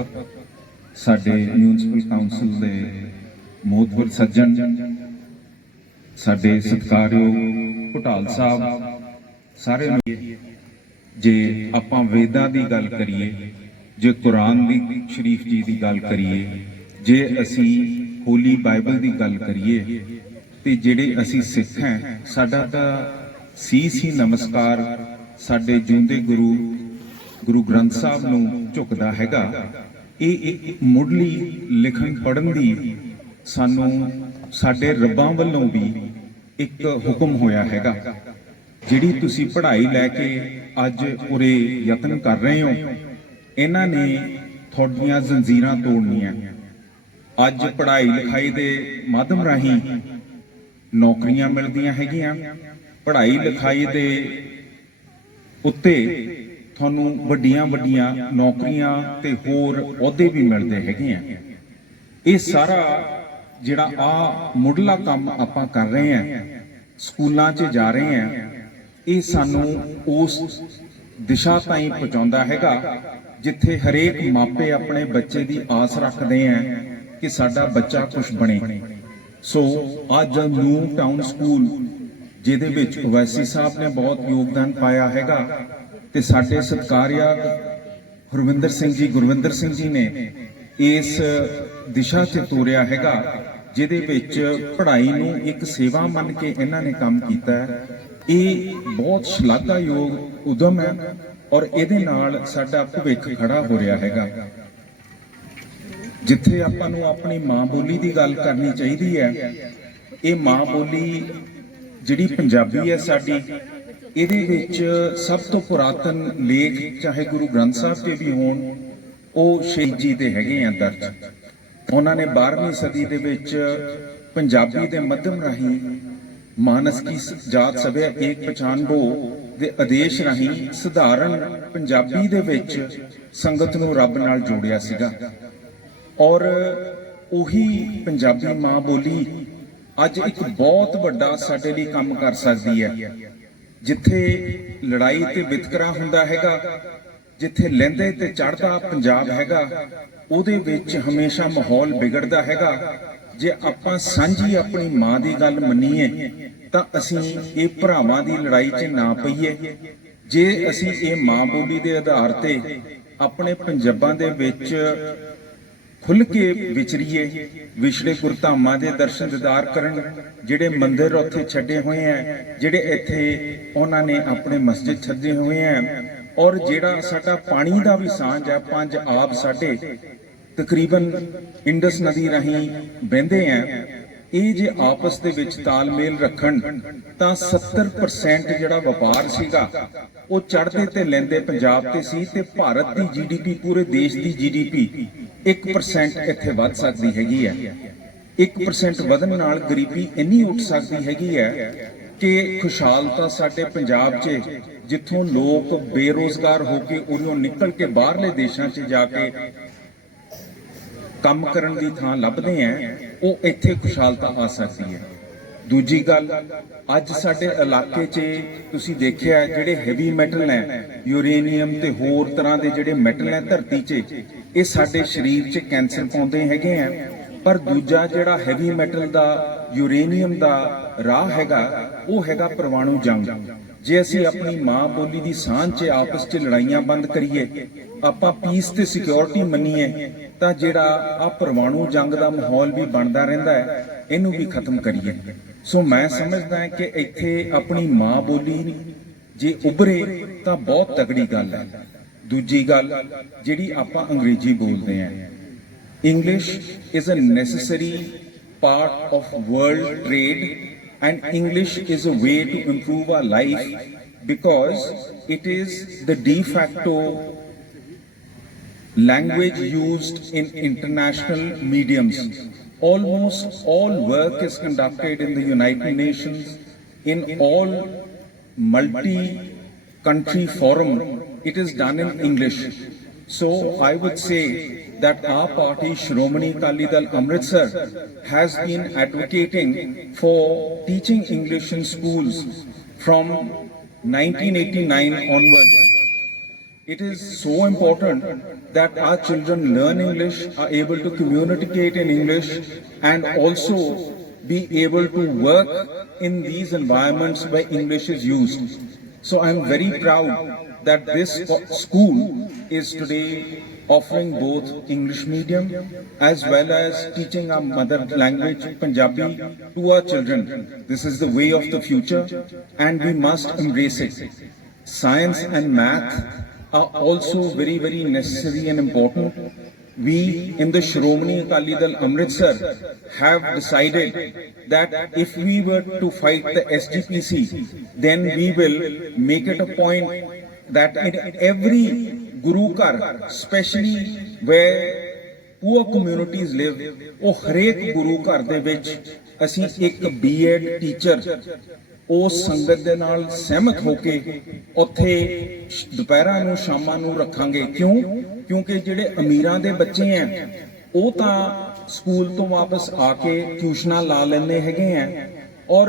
ਅਧਿਆਪਕ ਸਾਡੇ municipal council ਦੇ ਮੋਹਤਵਰ ਸੱਜਣ, ਸਾਡੇ ਸਤਿਕਾਰਯੋਗ ਘੁਟਾਲ ਸਾਹਿਬ, ਸਾਰੇ ਜੇ ਆਪਾਂ ਵੇਦਾਂ ਦੀ ਗੱਲ ਕਰੀਏ, ਜੇ ਕੁਰਾਨ ਦੀ ਸ਼ਰੀਫ ਜੀ ਦੀ ਗੱਲ ਕਰੀਏ, ਜੇ ਅਸੀਂ ਹੋਲੀ ਬਾਈਬਲ ਦੀ ਗੱਲ ਕਰੀਏ, ਤੇ ਜਿਹੜੇ ਅਸੀਂ ਸਿੱਖ ਹਾਂ, ਸਾਡਾ ਤਾਂ ਸੀਸ ਹੀ ਨਮਸਕਾਰ ਸਾਡੇ ਜਿਉਂਦੇ ਗੁਰੂ ਗੁਰੂ ਗ੍ਰੰਥ ਸਾਹਿਬ ਨੂੰ ਝੁਕਦਾ ਹੈਗਾ। ਇਹ ਇੱਕ ਮੁੱਢਲੀ ਲਿਖਣ ਪੜਨ ਦੀ ਸਾਨੂੰ ਸਾਡੇ ਰੱਬਾਂ ਵੱਲੋਂ ਵੀ ਇੱਕ ਹੁਕਮ ਹੋਇਆ ਹੈਗਾ, ਜਿਹੜੀ ਤੁਸੀਂ ਪੜ੍ਹਾਈ ਲੈ ਕੇ ਅੱਜ ਉਰੇ ਯਤਨ ਕਰ ਰਹੇ ਹੋ, ਇਹਨਾਂ ਨੇ ਤੁਹਾਡੀਆਂ ਜ਼ੰਜੀਰਾਂ ਤੋੜਨੀਆਂ। ਅੱਜ ਪੜ੍ਹਾਈ ਲਿਖਾਈ ਦੇ ਮਾਧਮ ਰਾਹੀਂ ਨੌਕਰੀਆਂ ਮਿਲਦੀਆਂ ਹੈਗੀਆਂ, ਪੜ੍ਹਾਈ ਲਿਖਾਈ ਦੇ ਉੱਤੇ ਤੁਹਾਨੂੰ ਵੱਡੀਆਂ ਵੱਡੀਆਂ ਨੌਕਰੀਆਂ ਤੇ ਹੋਰ ਅਹੁਦੇ ਵੀ ਮਿਲਦੇ ਹੈਗੇ ਆ। ਇਹ ਸਾਰਾ ਜਿਹੜਾ ਆ ਮੁੱਢਲਾ ਕੰਮ ਆਪਾਂ ਕਰ ਰਹੇ ਆ, ਸਕੂਲਾਂ 'ਚ ਜਾ ਰਹੇ ਆ, ਇਹ ਸਾਨੂੰ ਉਸ ਦਿਸ਼ਾ ਤਾਈਂ ਪਹੁੰਚਾਉਂਦਾ ਹੈਗਾ ਜਿੱਥੇ ਹਰੇਕ ਮਾਪੇ ਆਪਣੇ ਬੱਚੇ ਦੀ ਆਸ ਰੱਖਦੇ ਆ ਕਿ ਸਾਡਾ ਬੱਚਾ ਕੁਝ ਬਣੇ। ਸੋ ਅੱਜ ਨਿਊ ਟਾਊਨ ਸਕੂਲ, ਜਿਹਦੇ ਵਿੱਚ ਵੈਸੀ ਸਾਹਿਬ ਨੇ ਬਹੁਤ ਯੋਗਦਾਨ ਪਾਇਆ ਹੈਗਾ। ਤੇ ਸਾਡੇ ਸਤਕਾਰਯੋਗ ਹਰਵਿੰਦਰ ਸਿੰਘ ਜੀ, ਗੁਰਵਿੰਦਰ ਸਿੰਘ ਜੀ ਨੇ ਇਸ ਦਿਸ਼ਾ 'ਚ ਤੋਰਿਆ ਹੈਗਾ, ਜਿਹਦੇ ਵਿੱਚ ਪੜ੍ਹਾਈ ਨੂੰ ਇੱਕ ਸੇਵਾ ਮੰਨ ਕੇ ਇਹਨਾਂ ਨੇ ਕੰਮ ਕੀਤਾ ਹੈ। ਇਹ ਬਹੁਤ ਸ਼ਲਾਘਾਯੋਗ ਉਦਮ ਹੈ ਔਰ ਇਹਦੇ ਨਾਲ ਸਾਡਾ ਭਵਿੱਖ ਖੜਾ ਹੋ ਰਿਹਾ ਹੈਗਾ। ਜਿੱਥੇ ਆਪਾਂ ਨੂੰ ਆਪਣੀ ਮਾਂ ਬੋਲੀ ਦੀ ਗੱਲ ਕਰਨੀ ਚਾਹੀਦੀ ਹੈ, ਇਹ ਮਾਂ ਬੋਲੀ ਜਿਹੜੀ ਪੰਜਾਬੀ ਹੈ ਸਾਡੀ ਇਹਦੇ ਵਿੱਚ ਸਭ ਤੋਂ ਪੁਰਾਤਨ ਲੇਖ ਚਾਹੇ ਗੁਰੂ ਗ੍ਰੰਥ ਸਾਹਿਬ ਦੇ ਵੀ ਹੋਣ, ਉਹ ਸ਼ਹੀਦ ਜੀ ਦੇ ਹੈਗੇ ਆ ਦਰਜ। ਉਹਨਾਂ ਨੇ 12ਵੀਂ ਸਦੀ ਦੇ ਵਿੱਚ ਪੰਜਾਬੀ ਦੇ ਮੱਧਮ ਰਾਹੀਂ ਮਾਨਸ ਕੀ ਜਾਤ ਸਭਿਆ ਏਕ ਪਛਾਨ ਬੋ ਦੇ ਆਦੇਸ਼ ਰਾਹੀਂ ਸਧਾਰਨ ਪੰਜਾਬੀ ਦੇ ਵਿੱਚ ਸੰਗਤ ਨੂੰ ਰੱਬ ਨਾਲ ਜੋੜਿਆ ਸੀਗਾ। ਔਰ ਉਹੀ ਪੰਜਾਬੀ ਮਾਂ ਬੋਲੀ ਅੱਜ ਇੱਕ ਬਹੁਤ ਵੱਡਾ ਸਾਡੇ ਲਈ ਕੰਮ ਕਰ ਸਕਦੀ ਹੈ। ਜਿੱਥੇ ਲੜਾਈ ਤੇ ਵਿਤਕਰਾ ਹੁੰਦਾ ਹੈਗਾ, ਜਿੱਥੇ ਲੈਂਦੇ ਤੇ ਚੜਦਾ ਪੰਜਾਬ ਹੈਗਾ, ਉਹਦੇ ਵਿੱਚ ਹਮੇਸ਼ਾ ਮਾਹੌਲ ਵਿਗੜਦਾ ਹੈਗਾ। ਜੇ ਆਪਾਂ ਸਾਂਝੀ ਆਪਣੀ ਮਾਂ ਦੀ ਗੱਲ ਮੰਨੀਏ, ਤਾਂ ਅਸੀਂ ਇਹ ਭਰਾਵਾਂ ਦੀ ਲੜਾਈ 'ਚ ਨਾ ਪਈਏ। ਜੇ ਅਸੀਂ ਇਹ ਮਾਂ ਬੋਲੀ ਦੇ ਆਧਾਰ ਤੇ ਆਪਣੇ ਪੰਜਾਬਾਂ ਦੇ ਵਿੱਚ ਖੁੱਲ ਕੇ ਵਿਚਰੀਏ ਵਿਛੜੇ ਗੁਰਧਾਮਾਂ ਦੇ ਦਰਸ਼ਨ ਦਿਦਾਰ ਕਰਨ, ਜਿਹੜੇ ਮੰਦਿਰ ਉੱਥੇ ਛੱਡੇ ਹੋਏ ਆ ਜਿਹੜੇ ਇੱਥੇ ਉਹਨਾਂ ਨੇ ਆਪਣੇ ਮਸਜਿਦ ਛੱਡੇ ਹੋਏ ਆ ਔਰ ਜਿਹੜਾ ਸਾਡਾ ਪਾਣੀ ਦਾ ਵੀ ਸਾਂਝ ਹੈ ਪੰਜ ਆਬ ਸਾਡੇ ਤਕਰੀਬਨ ਇੰਡਸ ਨਦੀ ਰਾਹੀਂ ਵਹਿੰਦੇ ਆ ਇਹ ਜੇ ਆਪਸ ਦੇ ਵਿੱਚ ਤਾਲਮੇਲ ਰੱਖਣ, ਤਾਂ 70% ਜਿਹੜਾ ਵਪਾਰ ਸੀਗਾ, ਉਹ ਚੜ੍ਹਦੇ ਤੇ ਲੈਂਦੇ ਪੰਜਾਬ ਤੇ ਸੀ ਤੇ ਭਾਰਤ ਦੀ ਜੀਡੀਪੀ ਪੂਰੇ ਦੇਸ਼ ਦੀ ਜੀਡੀਪੀ 1% ਇੱਥੇ ਵੱਧ ਸਕਦੀ ਹੈਗੀ ਹੈ। 1% ਵਧਣ ਨਾਲ ਗਰੀਬੀ ਇੰਨੀ ਉੱਠ ਸਕਦੀ ਹੈਗੀ ਹੈ ਕਿ ਖੁਸ਼ਹਾਲਤਾ ਸਾਡੇ ਪੰਜਾਬ 'ਚ, ਜਿੱਥੋਂ ਲੋਕ ਬੇਰੋਜ਼ਗਾਰ ਹੋ ਕੇ ਉਰੋਂ ਨਿਕਲ ਕੇ ਬਾਹਰਲੇ ਦੇਸ਼ਾਂ 'ਚ ਜਾ ਕੇ ਕੰਮ ਕਰਨ ਦੀ ਥਾਂ ਲੱਭਦੇ ਆ ਉਹ ਇੱਥੇ ਖੁਸ਼ਹਾਲਤਾ ਆ ਸਕਦੀ ਹੈ। ਦੂਜੀ ਗੱਲ, ਅੱਜ ਸਾਡੇ ਇਲਾਕੇ 'ਚ ਤੁਸੀਂ ਦੇਖਿਆ ਜਿਹੜੇ ਹੈਵੀ ਮੈਟਲ ਨੇ ਯੂਰੇਨੀਅਮ ਤੇ ਹੋਰ ਤਰ੍ਹਾਂ ਦੇ ਜਿਹੜੇ ਮੈਟਲ ਨੇ ਧਰਤੀ 'ਚ, ਇਹ ਸਾਡੇ ਸਰੀਰ 'ਚ ਕੈਂਸਰ ਪਾਉਂਦੇ ਹੈਗੇ ਆ। ਪਰ ਦੂਜਾ ਜਿਹੜਾ ਹੈਵੀ ਮੈਟਲ ਦਾ ਯੂਰੇਨੀਅਮ ਦਾ ਰਾਹ ਹੈਗਾ, ਉਹ ਹੈਗਾ ਪਰਮਾਣੂ ਜੰਗ। ਜੇ ਅਸੀਂ ਆਪਣੀ ਮਾਂ ਬੋਲੀ ਦੀ ਸਾਂਝ 'ਚ ਆਪਸ 'ਚ ਲੜਾਈਆਂ ਬੰਦ ਕਰੀਏ, ਆਪਾਂ ਪੀਸ ਤੇ ਸਿਕਿਉਰਿਟੀ ਮੰਨੀਏ, ਤਾਂ ਜਿਹੜਾ ਆ ਪਰਮਾਣੂ ਜੰਗ ਦਾ ਮਾਹੌਲ ਵੀ ਬਣਦਾ ਰਹਿੰਦਾ ਹੈ, ਇਹਨੂੰ ਵੀ ਖਤਮ ਕਰੀਏ। ਸੋ ਮੈਂ ਸਮਝਦਾ ਹਾਂ ਕਿ ਇੱਥੇ ਆਪਣੀ ਮਾਂ ਬੋਲੀ ਜੇ ਉਭਰੇ, ਤਾਂ ਬਹੁਤ ਤਗੜੀ ਗੱਲ ਹੈ। ਦੂਜੀ ਗੱਲ ਜਿਹੜੀ ਆਪਾਂ ਅੰਗਰੇਜ਼ੀ ਬੋਲਦੇ ਆਂ English is a necessary part of world trade and English is a way to improve our life because it is the de facto language used in international mediums. Almost all work is conducted in the United Nations, in all multi-country forum, it is done in English. So I would say that our party, Shromani Akali Dal Amritsar, has been advocating for teaching English in schools from 1989 onwards. it is so important that our children learn English, are able to communicate in English, and also be able to work in these environments where English is used. So I'm very proud that this school is today offering both English medium as well as teaching our mother language Punjabi to our children. This is the way of the future and we must embrace it. Science and math are also very very necessary and important. We in the Shromani Akali Dal Amritsar have decided that if we were to fight the SGPC, then we will make it a point that in every Guru Kar, especially where poor communities live, ਉਹ ਹਰੇਕ ਗੁਰੂ ਘਰ ਦੇ ਵਿੱਚ ਅਸੀਂ ਇੱਕ BEd teacher ਉਸ ਸੰਗਤ ਦੇ ਨਾਲ ਸਹਿਮਤ ਹੋ ਕੇ ਉੱਥੇ ਦੁਪਹਿਰਾਂ ਨੂੰ ਸ਼ਾਮਾਂ ਨੂੰ ਰੱਖਾਂਗੇ। ਕਿਉਂ? ਕਿਉਂਕਿ ਜਿਹੜੇ ਅਮੀਰਾਂ ਦੇ ਬੱਚੇ ਆ ਉਹ ਤਾਂ ਸਕੂਲ ਤੋਂ ਵਾਪਸ ਆ ਕੇ ਟਿਊਸ਼ਨਾਂ ਲਾ ਲੈਂਦੇ ਹੈਗੇ ਆ ਔਰ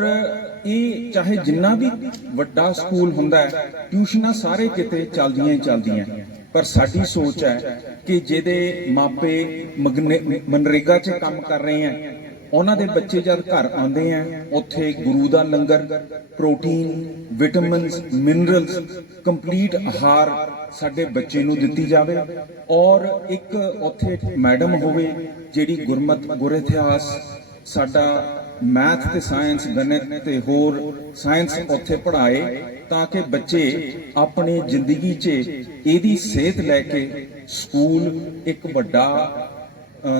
ਇਹ ਚਾਹੇ ਜਿੰਨਾ ਵੀ ਵੱਡਾ ਸਕੂਲ ਹੁੰਦਾ ਹੈ, ਟਿਊਸ਼ਨਾਂ ਸਾਰੇ ਕਿਤੇ ਚੱਲਦੀਆਂ ਹੀ ਚੱਲਦੀਆਂ। ਪਰ ਸਾਡੀ ਸੋਚ ਹੈ ਕਿ ਜਿਹਦੇ ਮਾਪੇ ਮਗਨੇ- ਮਨਰੇਗਾ 'ਚ ਕੰਮ ਕਰ ਰਹੇ ਆ ਉਹਨਾਂ ਦੇ ਬੱਚੇ ਜਦ ਘਰ ਆਉਂਦੇ ਆ ਉੱਥੇ ਗੁਰੂ ਦਾ langar, protein, vitamins, minerals, complete ਆਹਾਰ ਸਾਡੇ ਬੱਚੇ ਨੂੰ ਦਿੱਤੀ ਜਾਵੇ। ਔਰ ਇੱਕ ਉੱਥੇ ਮੈਡਮ ਹੋਵੇ, ਜਿਹੜੀ ਗੁਰਮਤ, ਗੁਰ ਇਤਿਹਾਸ ਸਾਡਾ ਮੈਥ ਤੇ ਸਾਇੰਸ ਗਣਿਤ ਤੇ ਹੋਰ ਸਾਇੰਸ ਉੱਥੇ ਪੜ੍ਹਾਏ ਤਾਂ ਕਿ ਬੱਚੇ ਆਪਣੀ ਜ਼ਿੰਦਗੀ 'ਚ ਇਹਦੀ ਸੇਧ ਲੈ ਕੇ ਸਕੂਲ ਇੱਕ ਵੱਡਾ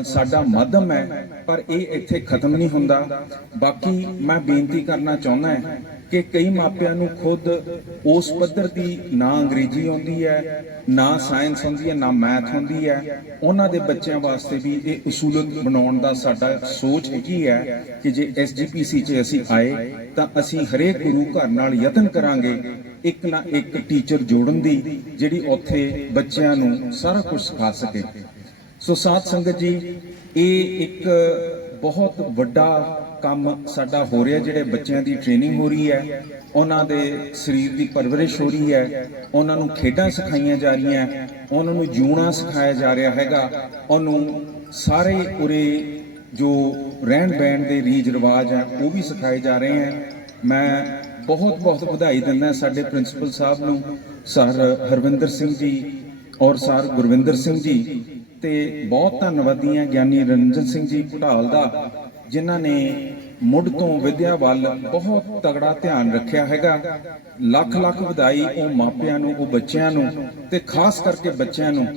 ਸਾਡਾ ਮਾਧਮ ਹੈ, ਪਰ ਇਹ ਇੱਥੇ ਖਤਮ ਨਹੀਂ ਹੁੰਦਾ। ਬਾਕੀ ਮੈਂ ਬੇਨਤੀ ਕਰਨਾ ਚਾਹੁੰਦਾ ਹਾਂ ਕਿ ਕਈ ਮਾਪਿਆਂ ਨੂੰ ਖੁਦ ਉਸ ਪੱਧਰ ਦੀ ਨਾ ਅੰਗਰੇਜ਼ੀ ਆਉਂਦੀ ਹੈ, ਨਾ ਸਾਇੰਸ ਆਉਂਦੀ ਹੈ, ਨਾ ਮੈਥ ਆਉਂਦੀ ਹੈ। ਉਹਨਾਂ ਦੇ ਬੱਚਿਆਂ ਵਾਸਤੇ ਵੀ ਇਹ ਉਸੂਲਤ ਬਣਾਉਣ ਦਾ ਸਾਡਾ ਸੋਚ ਹੈਗੀ ਹੈ ਕਿ ਜੇ ਐਸਜੀਪੀਸੀ 'ਚ ਅਸੀਂ ਆਏ, ਤਾਂ ਅਸੀਂ ਹਰੇਕ ਗੁਰੂ ਘਰ ਨਾਲ ਯਤਨ ਕਰਾਂਗੇ ਇੱਕ ਨਾ ਇੱਕ ਟੀਚਰ ਜੋੜਨ ਦੀ, ਜਿਹੜੀ ਉੱਥੇ ਬੱਚਿਆਂ ਨੂੰ ਸਾਰਾ ਕੁਝ ਸਿਖਾ ਸਕੇ। ਸੋ ਸਾਧ ਸੰਗਤ ਜੀ, ਇਹ ਇੱਕ ਬਹੁਤ ਵੱਡਾ ਕੰਮ ਸਾਡਾ ਹੋ ਰਿਹਾ, ਜਿਹੜੇ ਬੱਚਿਆਂ ਦੀ ਟ੍ਰੇਨਿੰਗ ਹੋ ਰਹੀ ਹੈ, ਉਹਨਾਂ ਦੇ ਸਰੀਰ ਦੀ ਪਰਵਰਿਸ਼ ਹੋ ਰਹੀ ਹੈ, ਉਹਨਾਂ ਨੂੰ ਖੇਡਾਂ ਸਿਖਾਈਆਂ ਜਾ ਰਹੀਆਂ, ਉਹਨਾਂ ਨੂੰ ਜਿਉਣਾ ਸਿਖਾਇਆ ਜਾ ਰਿਹਾ ਹੈਗਾ, ਉਹਨੂੰ ਸਾਰੇ ਉਰੇ ਜੋ ਰਹਿਣ ਬਹਿਣ ਦੇ ਰੀਜ ਰਿਵਾਜ ਹੈ, ਉਹ ਵੀ ਸਿਖਾਏ ਜਾ ਰਹੇ ਹੈ। ਮੈਂ ਬਹੁਤ ਬਹੁਤ ਵਧਾਈ ਦਿੰਦਾ ਸਾਡੇ ਪ੍ਰਿੰਸੀਪਲ ਸਾਹਿਬ ਨੂੰ, ਸਰ ਹਰਵਿੰਦਰ ਸਿੰਘ ਜੀ ਔਰ ਸਰ ਗੁਰਵਿੰਦਰ ਸਿੰਘ ਜੀ, ਤੇ ਬਹੁਤ ਧੰਨਵਾਦੀ ਹਾਂ ਗਿਆਨੀ ਰੰਜਨ ਸਿੰਘ ਜੀ ਭਟਾਲ ਦਾ ਜਿਨ੍ਹਾਂ ਨੇ ਮੁੱਢ ਤੋਂ ਵਿਦਿਆ ਵੱਲ ਬਹੁਤ ਤਗੜਾ ਧਿਆਨ ਰੱਖਿਆ ਹੈਗਾ। ਲੱਖ ਲੱਖ ਵਧਾਈ ਉਹ ਮਾਪਿਆਂ ਨੂੰ, ਉਹ ਬੱਚਿਆਂ ਨੂੰ ਤੇ ਖਾਸ ਕਰਕੇ ਬੱਚਿਆਂ ਨੂੰ,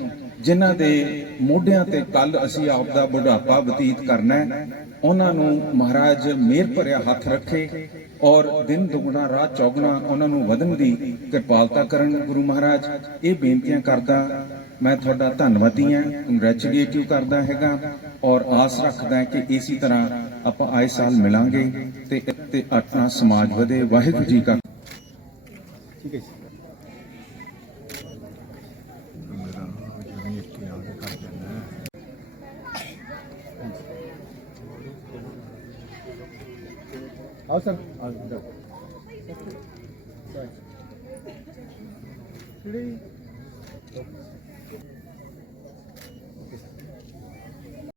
ਜਿਨ੍ਹਾਂ ਦੇ ਮੋਢਿਆਂ ਤੇ ਕੱਲ ਅਸੀਂ ਆਪ ਦਾ ਬੁਢਾਪਾ ਬਤੀਤ ਕਰਨਾ ਹੈ। ਉਹਨਾਂ ਨੂੰ ਮਹਾਰਾਜ ਮਿਹਰ ਭਰਿਆ ਹੱਥ ਰੱਖੇ ਔਰ ਦਿਨ ਦੁਗਣਾ, ਰਾਤ ਚੌਗਣਾ ਉਹਨਾਂ ਨੂੰ ਵਧਣ ਦੀ ਕਿਰਪਾਲਤਾ ਕਰਨ। ਗੁਰੂ ਮਹਾਰਾਜ, ਇਹ ਬੇਨਤੀਆਂ ਕਰਦਾ ਮੈਂ ਤੁਹਾਡਾ ਧੰਨਵਾਦੀ ਹਾਂ ਕੰਗ੍ਰੈਚੁਲੇਟ ਯੂ ਕਰਦਾ ਹੈਗਾ ਔਰ ਆਸ ਰੱਖਦਾ ਹਾਂ ਕਿ ਇਸੇ ਤਰ੍ਹਾਂ ਆਪਾਂ ਆਏ ਸਾਲ ਮਿਲਾਂਗੇ ਤੇ ਤੇ ਆਪਣਾ ਸਮਾਜ ਵਧੇ ਵਾਹਿਗੁਰੂ ਜੀ ਕਾ ਠੀਕ ਹੈ ਜੀ। ਆਓ ਸਰ ਆ ਜਾਓ ਕਿਹੜੀ